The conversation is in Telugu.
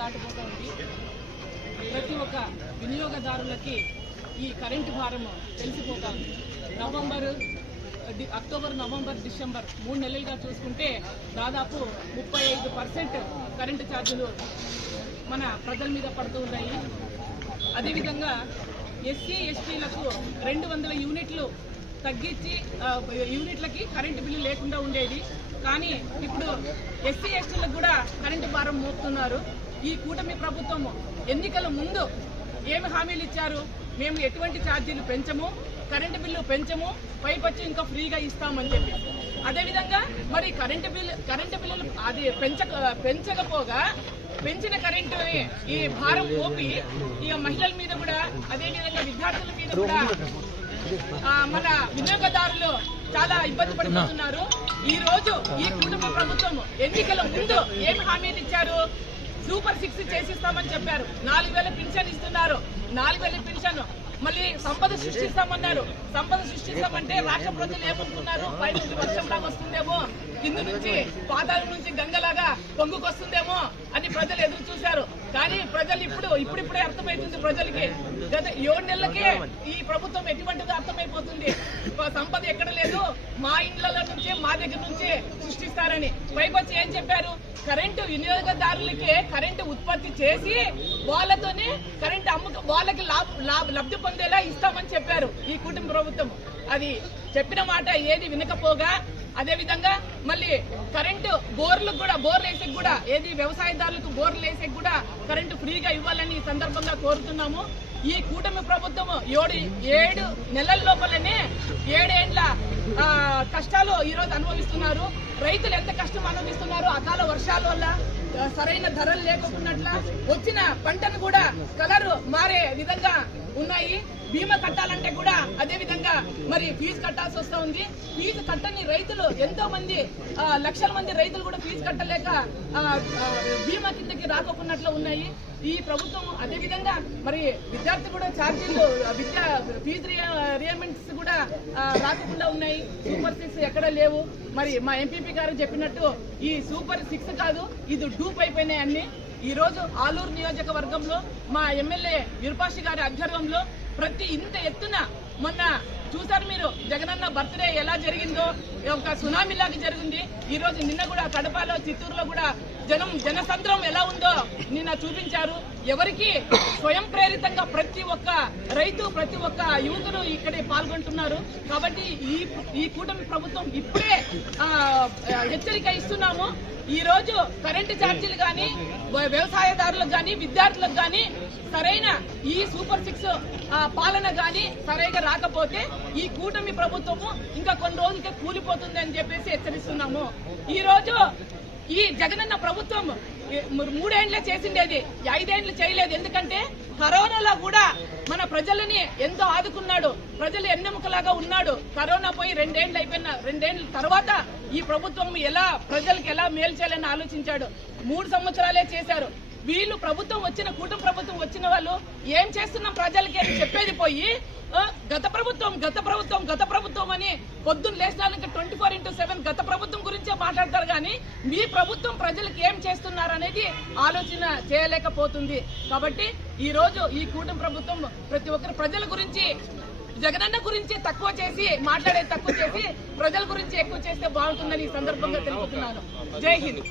దాటిపోతుంది. ప్రతి ఒక్క వినియోగదారులకి ఈ కరెంటు భారం తెలిసిపోతుంది. నవంబరు అక్టోబర్ నవంబర్ డిసెంబర్ మూడు నెలలుగా చూసుకుంటే దాదాపు ముప్పై ఐదు పర్సెంట్ కరెంటు ఛార్జీలు మన ప్రజల మీద పడుతూ ఉన్నాయి. అదేవిధంగా ఎస్సీ ఎస్టీలకు రెండు వందల యూనిట్లు తగ్గించి యూనిట్లకి కరెంటు బిల్లు లేకుండా ఉండేది కానీ ఇప్పుడు ఎస్సీ ఎస్టీలకు కూడా కరెంటు భారం మోపుతున్నారు. ఈ కూటమి ప్రభుత్వం ఎన్నికల ముందు ఏమి హామీలు ఇచ్చారు? మేము ఎటువంటి ఛార్జీలు పెంచము? Current bill పెంచము? పైపచ్చి ఇంకా ఫ్రీగా ఇస్తామని చెప్పి. అదేవిధంగా మరి కరెంటు బిల్లు కరెంటు బిల్లులు అది పెంచక పెంచకపోగా పెంచిన కరెంటు ఈ భారం మోపి ఇక మహిళల మీద కూడా అదేవిధంగా విద్యార్థుల మీద కూడా మన వినియోగదారులు చాలా ఇబ్బంది పడిపోతున్నారు. ఈ రోజు ఈ కుటుంబ ప్రభుత్వం ఎన్నికల ముందు ఏమి హామీలు ఇచ్చారు? సూపర్ సిక్స్ చేసిస్తామని చెప్పారు. నాలుగు వేల పెన్షన్ ఇస్తున్నారు. నాలుగు వేల పెన్షన్ మళ్ళీ సంపద సృష్టిస్తామన్నారు. సంపద సృష్టిస్తామంటే రాష్ట్ర ప్రజలు ఏమనుకున్నారు పై నుంచి వర్షంలాగా వస్తుందేమో? కింద నుంచి పాతాల నుంచి గంగలాగా పొంగుకొస్తుందేమో అని ప్రజలు ఎదురు చూశారు. కానీ ప్రజలు ఇప్పుడు ఇప్పుడిప్పుడే అర్థమవుతుంది ప్రజలకి. గత ఏడు నెలలకే ఈ ప్రభుత్వం ఎటువంటిదో అర్థమైపోతుంది. సంపద ఎక్కడ లేదు? మా ఇండ్ల నుంచే మా దగ్గర నుంచే సృష్టిస్తారని. పైపచ్చి ఏం చెప్పారు? కరెంట్ వినియోగదారులకే కరెంటు ఉత్పత్తి చేసి వాళ్ళతోనే కరెంటు అమ్ముక వాళ్ళకి లాభ లాభ లబ్ధి పొందేలా ఇస్తామని చెప్పారు ఈ కుటుంబ ప్రభుత్వం. అది చెప్పిన మాట ఏది వినకపోగా అదేవిధంగా మళ్ళీ కరెంటు బోర్లకు కూడా బోర్లు వేసేకి కూడా ఏది వ్యవసాయదారులకు బోర్లు వేసేకి కూడా కరెంటు ఫ్రీగా ఇవ్వాలని ఈ సందర్భంగా కోరుతున్నాము. ఈ కూటమి ప్రభుత్వం ఏడు ఏడు నెలల లోపలనే ఏడేండ్ల కష్టాలు ఈరోజు అనుభవిస్తున్నారు. రైతులు ఎంత కష్టం అనుభవిస్తున్నారు? అకాల వర్షాల వల్ల సరైన ధరలు లేకపోయినట్ల వచ్చిన పంటను కూడా కలరు మారే విధంగా ఉన్నాయి. బీమా కట్టాలంటే కూడా అదే విధంగా మరి ఫీజు కట్టాల్సి వస్తూ ఉంది. ఫీజు కట్టని రైతులు ఎంతో మంది లక్షల మంది రైతులు కూడా ఫీజు కట్టలేక బీమా కిందకి రాకోకున్నట్లు ఉన్నాయి. ఈ ప్రభుత్వం అదేవిధంగా మరి విద్యార్థి కూడా ఛార్జీలు విద్యా ఫీజు రియంబర్స్మెంట్స్ కూడా రాకుండా ఉన్నాయి. సూపర్ సిక్స్ ఎక్కడ లేవు. మరి మా ఎంపీపీ గారు చెప్పినట్టు ఈ సూపర్ సిక్స్ కాదు ఇది డూప్ అయిపోయినాయి అన్ని. ఈరోజు ఆలూరు నియోజకవర్గంలో మా ఎమ్మెల్యే విరుపాషి గారి ఆధ్వర్యంలో ప్రతి ఇంత ఎత్తున మొన్న చూసారు మీరు జగనన్న బర్త్డే ఎలా జరిగిందో ఒక సునామీ లాగా జరిగింది. ఈ రోజు నిన్న కూడా కడపలో చిత్తూరులో కూడా జనం జనసంద్రం ఎలా ఉందో నిన్న చూపించారు. ఎవరికి స్వయం ప్రేరితంగా ప్రతి ఒక్క రైతు ప్రతి ఒక్క యువకులు ఇక్కడే పాల్గొంటున్నారు. కాబట్టి ఈ ఈ కూటమి ప్రభుత్వం ఇప్పుడే హెచ్చరిక ఇస్తున్నాము. ఈ రోజు కరెంటు ఛార్జీలు కానీ వ్యవసాయదారులకు కానీ విద్యార్థులకు కానీ సరైన ఈ సూపర్ సిక్స్ పాలన కానీ సరైన రాకపోతే ఈ కూటమి ప్రభుత్వము ఇంకా కొన్ని రోజులకే కూలిపోతుంది అని చెప్పేసి హెచ్చరిస్తున్నాము. ఈ రోజు ఈ జగనన్న ప్రభుత్వం మూడేండ్లే చేసిండేది ఐదేండ్లు చేయలేదు. ఎందుకంటే కరోనాలో కూడా మన ప్రజలని ఎంతో ఆదుకున్నాడు. ప్రజలు ఎన్నెముకలాగా ఉన్నాడు. కరోనా పోయి రెండేండ్లు అయిపోయిన రెండేండ్ల తర్వాత ఈ ప్రభుత్వం ఎలా ప్రజలకు ఎలా మేలు చేయాలని ఆలోచించాడు. మూడు సంవత్సరాలే చేశారు. వీళ్ళు ప్రభుత్వం వచ్చిన కూటమి ప్రభుత్వం వచ్చిన వాళ్ళు ఏం చేస్తున్నాం ప్రజలకి అని చెప్పేది పోయి గత ప్రభుత్వం గత ప్రభుత్వం గత ప్రభుత్వం అని పొద్దున్న లేచినాక ట్వంటీ ఫోర్ ఇంటూ సెవెన్ గత ప్రభుత్వం గురించే మాట్లాడతారు కానీ మీ ప్రభుత్వం ప్రజలకు ఏం చేస్తున్నారు అనేది ఆలోచన చేయలేకపోతుంది. కాబట్టి ఈ రోజు ఈ కూటమి ప్రభుత్వం ప్రతి ఒక్కరు ప్రజల గురించి జగనన్న గురించి తక్కువ చేసి మాట్లాడేది తక్కువ చేసి ప్రజల గురించి ఎక్కువ చేస్తే బాగుంటుందని ఈ సందర్భంగా తెలుపుతున్నాను. జై హింద్.